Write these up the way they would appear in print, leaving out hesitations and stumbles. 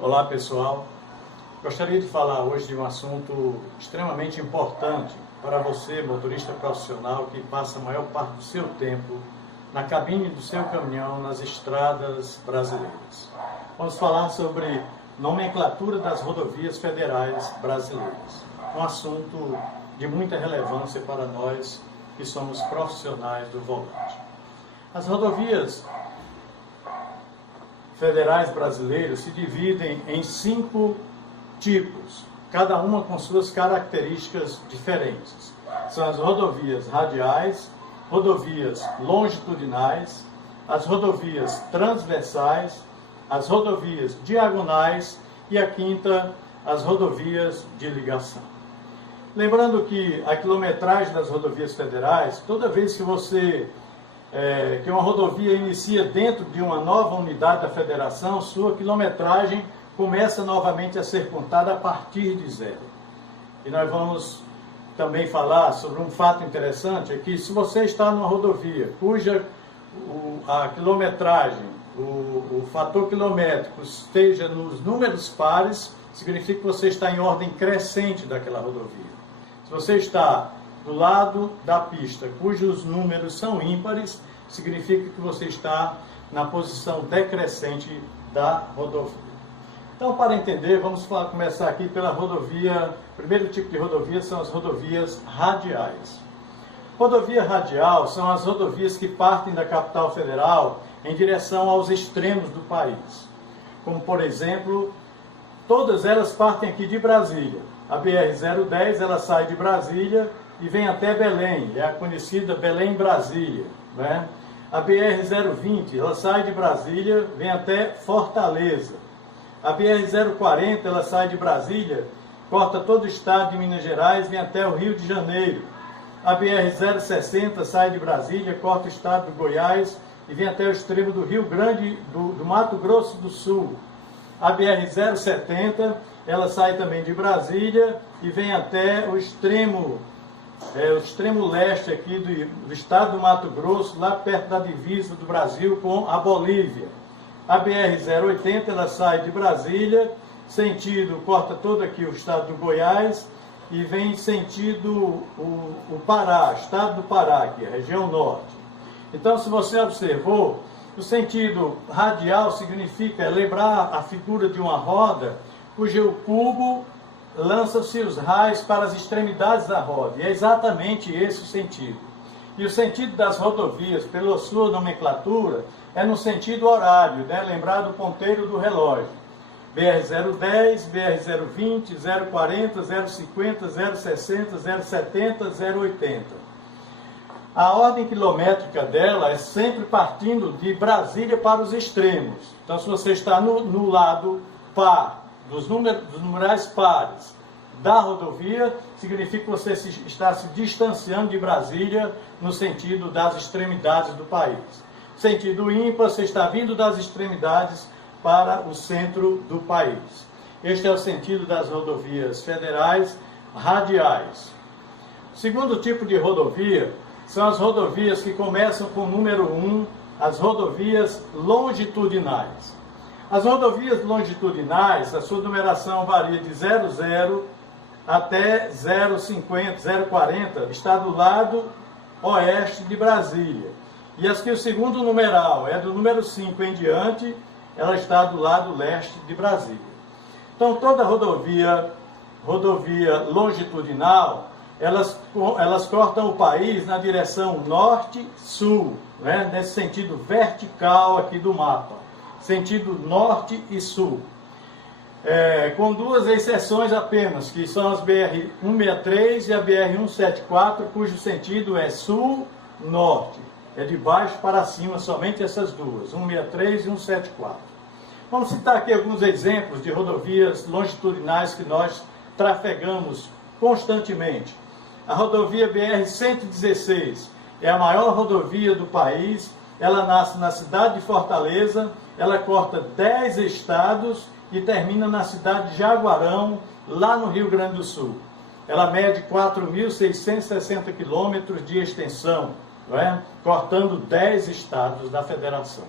Olá pessoal, gostaria de falar hoje de um assunto extremamente importante para você, motorista profissional que passa a maior parte do seu tempo na cabine do seu caminhão nas estradas brasileiras. Vamos falar sobre nomenclatura das rodovias federais brasileiras, um assunto de muita relevância para nós que somos profissionais do volante. As rodovias federais brasileiras se dividem em 5 tipos, cada uma com suas características diferentes. São as rodovias radiais, rodovias longitudinais, as rodovias transversais, as rodovias diagonais e a quinta, as rodovias de ligação. Lembrando que a quilometragem das rodovias federais, toda vez que que uma rodovia inicia dentro de uma nova unidade da federação, sua quilometragem começa novamente a ser contada a partir de zero. E nós vamos também falar sobre um fato interessante, é que se você está numa rodovia cuja a quilometragem, o fator quilométrico esteja nos números pares, significa que você está em ordem crescente daquela rodovia. Se você está do lado da pista, cujos números são ímpares, significa que você está na posição decrescente da rodovia. Então, para entender, vamos começar aqui pela rodovia. O primeiro tipo de rodovia são as rodovias radiais. Rodovia radial são as rodovias que partem da capital federal em direção aos extremos do país. Como, por exemplo, todas elas partem aqui de Brasília. A BR-010, ela sai de Brasília e vem até Belém, é a conhecida Belém-Brasília, né? A BR-020, ela sai de Brasília, vem até Fortaleza. A BR-040, ela sai de Brasília, corta todo o estado de Minas Gerais, vem até o Rio de Janeiro. A BR-060 sai de Brasília, corta o estado do Goiás e vem até o extremo do Rio Grande, do Mato Grosso do Sul. A BR-070, ela sai também de Brasília e vem até o extremo leste aqui do estado do Mato Grosso, lá perto da divisa do Brasil com a Bolívia. A BR-080, ela sai de Brasília, corta todo aqui o estado do Goiás e vem sentido o Pará, estado do Pará aqui, a região norte. Então, se você observou, o sentido radial significa lembrar a figura de uma roda, cujo cubo lança-se os raios para as extremidades da roda, e é exatamente esse o sentido. E o sentido das rodovias, pela sua nomenclatura, é no sentido horário, né? Lembrar do ponteiro do relógio. BR-010, BR-020, 040, 050, 060, 070, 080. A ordem quilométrica dela é sempre partindo de Brasília para os extremos. Então, se você está no lado par, dos numerais pares da rodovia, significa que você está se distanciando de Brasília no sentido das extremidades do país. Sentido ímpar, você está vindo das extremidades para o centro do país. Este é o sentido das rodovias federais radiais. O segundo tipo de rodovia são as rodovias que começam com o número 1, as rodovias longitudinais. As rodovias longitudinais, a sua numeração varia de 00 até 050, 040, está do lado oeste de Brasília. E as que o segundo numeral é do número 5 em diante, ela está do lado leste de Brasília. Então, toda rodovia longitudinal, elas cortam o país na direção norte-sul, né? Nesse sentido vertical aqui do mapa. Sentido norte e sul, com 2 exceções apenas, que são as BR-163 e a BR-174, cujo sentido é sul-norte, é de baixo para cima, somente essas duas, 163 e 174. Vamos citar aqui alguns exemplos de rodovias longitudinais que nós trafegamos constantemente. A rodovia BR-116 é a maior rodovia do país. Ela nasce na cidade de Fortaleza, ela corta 10 estados e termina na cidade de Jaguarão, lá no Rio Grande do Sul. Ela mede 4.660 quilômetros de extensão, não é? Cortando 10 estados da federação.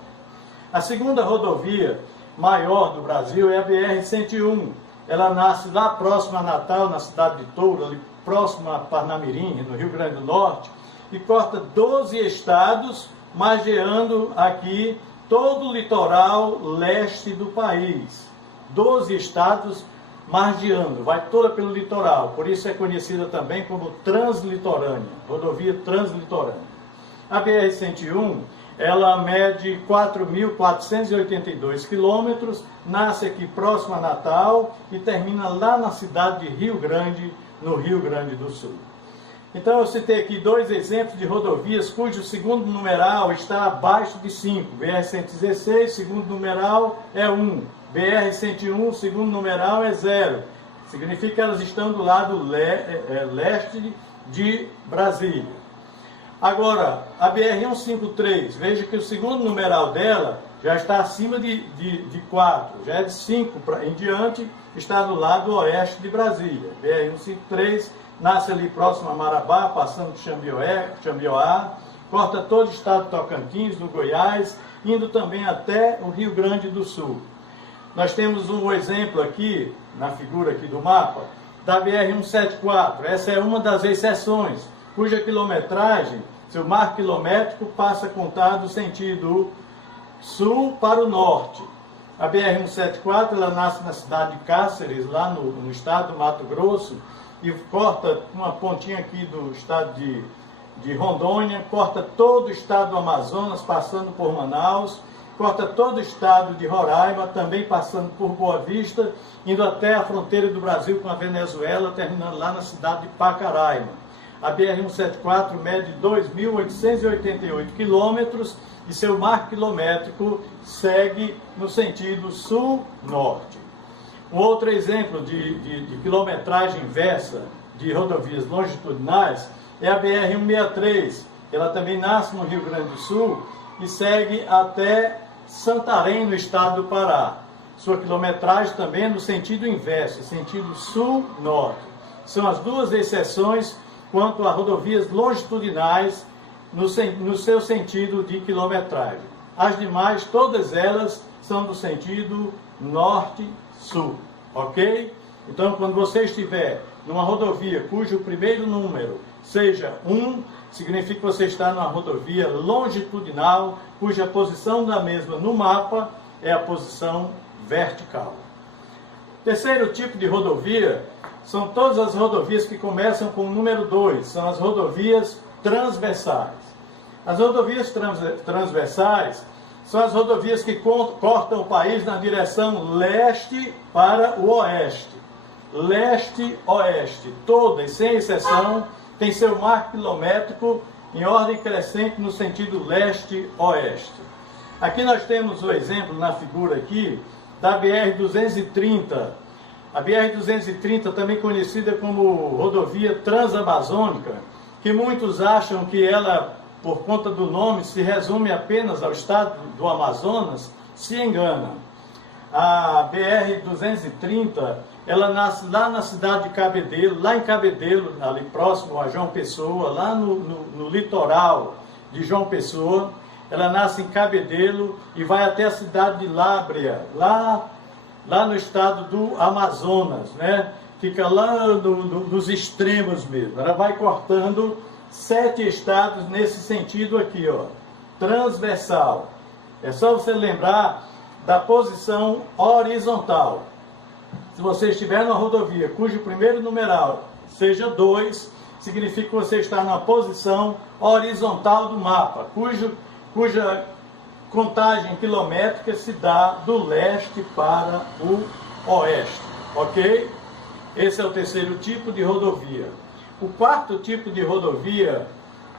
A segunda rodovia maior do Brasil é a BR-101. Ela nasce lá próximo a Natal, na cidade de Touro, ali próximo a Parnamirim, no Rio Grande do Norte, e corta 12 estados, margeando aqui todo o litoral leste do país. 12 estados margeando, vai toda pelo litoral, por isso é conhecida também como translitorânea, rodovia translitorânea. A BR-101, ela mede 4.482 quilômetros, nasce aqui próximo a Natal e termina lá na cidade de Rio Grande, no Rio Grande do Sul. Então eu citei aqui dois exemplos de rodovias cujo segundo numeral está abaixo de 5. BR-116, segundo numeral é 1. BR-101, segundo numeral é 0. Significa que elas estão do lado leste de Brasília. Agora, a BR-153, veja que o segundo numeral dela já está acima de 4, já é de 5 em diante, está do lado oeste de Brasília. BR-153 nasce ali próximo a Marabá, passando por Xambioá, corta todo o estado de Tocantins, no Goiás, indo também até o Rio Grande do Sul. Nós temos um exemplo aqui, na figura aqui do mapa, da BR-174. Essa é uma das exceções, cuja quilometragem, seu marco quilométrico passa a contar do sentido sul para o norte. A BR-174, ela nasce na cidade de Cáceres, lá no estado do Mato Grosso, e corta uma pontinha aqui do estado de Rondônia, corta todo o estado do Amazonas, passando por Manaus, corta todo o estado de Roraima, também passando por Boa Vista, indo até a fronteira do Brasil com a Venezuela, terminando lá na cidade de Pacaraima. A BR-174 mede 2.888 quilômetros e seu marco quilométrico segue no sentido sul-norte. Um outro exemplo de quilometragem inversa de rodovias longitudinais é a BR-163. Ela também nasce no Rio Grande do Sul e segue até Santarém, no estado do Pará. Sua quilometragem também é no sentido inverso, sentido sul-norte. São as duas exceções quanto a rodovias longitudinais no seu sentido de quilometragem. As demais, todas elas, são do sentido norte-sul, ok? Então, quando você estiver numa rodovia cujo primeiro número seja 1, significa que você está numa rodovia longitudinal, cuja posição da mesma no mapa é a posição vertical. Terceiro tipo de rodovia são todas as rodovias que começam com o número 2, são as rodovias transversais. As rodovias transversais são as rodovias que cortam o país na direção leste para o oeste. Leste-oeste, todas, sem exceção, têm seu marco quilométrico em ordem crescente no sentido leste-oeste. Aqui nós temos o exemplo na figura aqui da BR-230. A BR-230, também conhecida como rodovia transamazônica, que muitos acham que ela, por conta do nome, se resume apenas ao estado do Amazonas, se engana. A BR-230, ela nasce lá na cidade de Cabedelo, lá em Cabedelo, ali próximo a João Pessoa, lá no litoral de João Pessoa. Ela nasce em Cabedelo e vai até a cidade de Lábrea, lá no estado do Amazonas, né? Fica lá nos extremos mesmo. Ela vai cortando 7 estados nesse sentido aqui, ó, transversal. É só você lembrar da posição horizontal. Se você estiver numa rodovia cujo primeiro numeral seja 2, significa que você está na posição horizontal do mapa, cuja contagem quilométrica se dá do leste para o oeste, ok? Esse é o terceiro tipo de rodovia. O quarto tipo de rodovia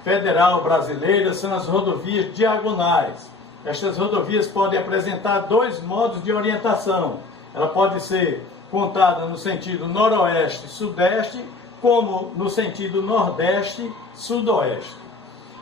federal brasileira são as rodovias diagonais. Estas rodovias podem apresentar 2 modos de orientação. Ela pode ser contada no sentido noroeste-sudeste, como no sentido nordeste-sudoeste.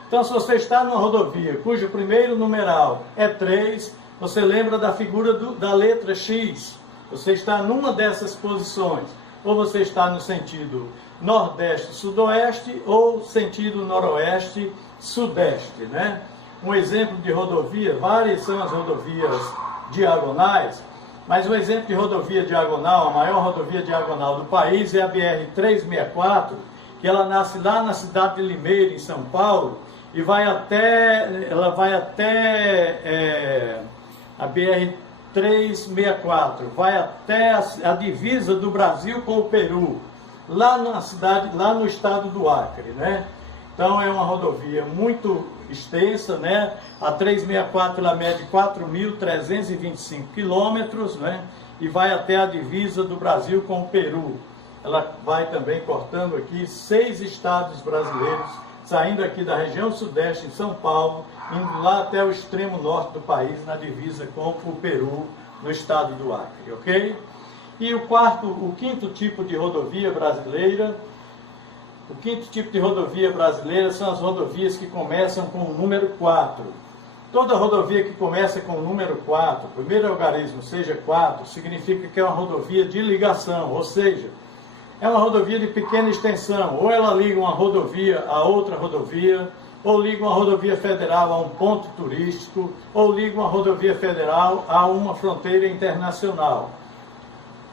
Então, se você está numa rodovia cujo primeiro numeral é 3, você lembra da figura da letra X. Você está numa dessas posições. Ou você está no sentido nordeste-sudoeste ou sentido noroeste-sudeste, né? Um exemplo de rodovia, várias são as rodovias diagonais, Mas o exemplo de rodovia diagonal, a maior rodovia diagonal do país é a BR-364, que ela nasce lá na cidade de Limeira, em São Paulo, e ela vai até a BR-364, vai até a divisa do Brasil com o Peru, lá no estado do Acre, né? Então é uma rodovia muito extensa, né? A 364 ela mede 4.325 quilômetros, né? E vai até a divisa do Brasil com o Peru. Ela vai também cortando aqui 6 estados brasileiros, saindo aqui da região sudeste em São Paulo, indo lá até o extremo norte do país, na divisa com o Peru, no estado do Acre, ok? E o quinto tipo de rodovia brasileira, são as rodovias que começam com o número 4. Toda rodovia que começa com o número 4, o primeiro algarismo seja 4, significa que é uma rodovia de ligação, ou seja, é uma rodovia de pequena extensão, ou ela liga uma rodovia a outra rodovia, ou liga uma rodovia federal a um ponto turístico, ou liga uma rodovia federal a uma fronteira internacional.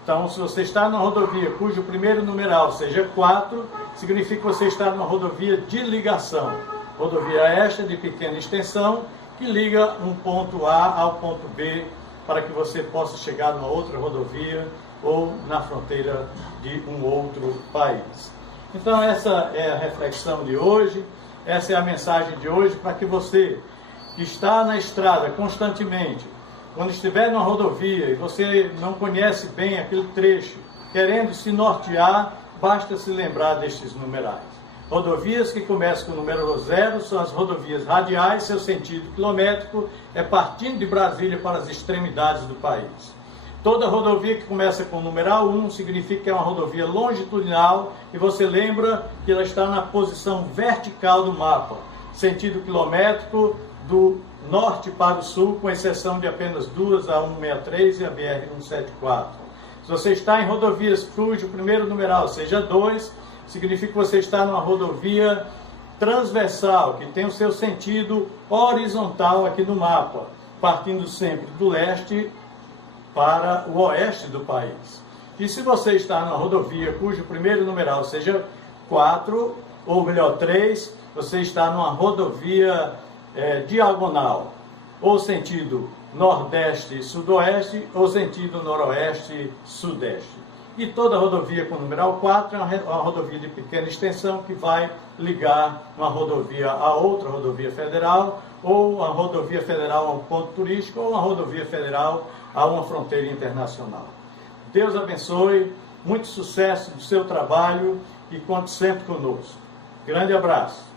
Então, se você está numa rodovia cujo primeiro numeral seja 4, significa que você está numa rodovia de ligação. Rodovia esta de pequena extensão, que liga um ponto A ao ponto B, para que você possa chegar numa outra rodovia ou na fronteira de um outro país. Então, essa é a reflexão de hoje, essa é a mensagem de hoje, para que você que está na estrada constantemente, quando estiver numa rodovia e você não conhece bem aquele trecho, querendo se nortear, basta se lembrar destes numerais. Rodovias que começam com o número 0 são as rodovias radiais, seu sentido quilométrico é partindo de Brasília para as extremidades do país. Toda rodovia que começa com o numeral 1 significa que é uma rodovia longitudinal e você lembra que ela está na posição vertical do mapa, sentido quilométrico do norte para o sul, com exceção de apenas duas, a 163 e a BR-174. Se você está em rodovias cujo primeiro numeral seja 2, significa que você está numa rodovia transversal, que tem o seu sentido horizontal aqui no mapa, partindo sempre do leste para o oeste do país. E se você está numa rodovia cujo primeiro numeral seja 4, ou melhor 3, você está numa rodovia diagonal, ou sentido nordeste-sudoeste, ou sentido noroeste-sudeste. E toda rodovia com numeral 4 é uma rodovia de pequena extensão que vai ligar uma rodovia a outra rodovia federal, ou uma rodovia federal a um ponto turístico, ou uma rodovia federal a uma fronteira internacional. Deus abençoe, muito sucesso no seu trabalho e conte sempre conosco. Grande abraço.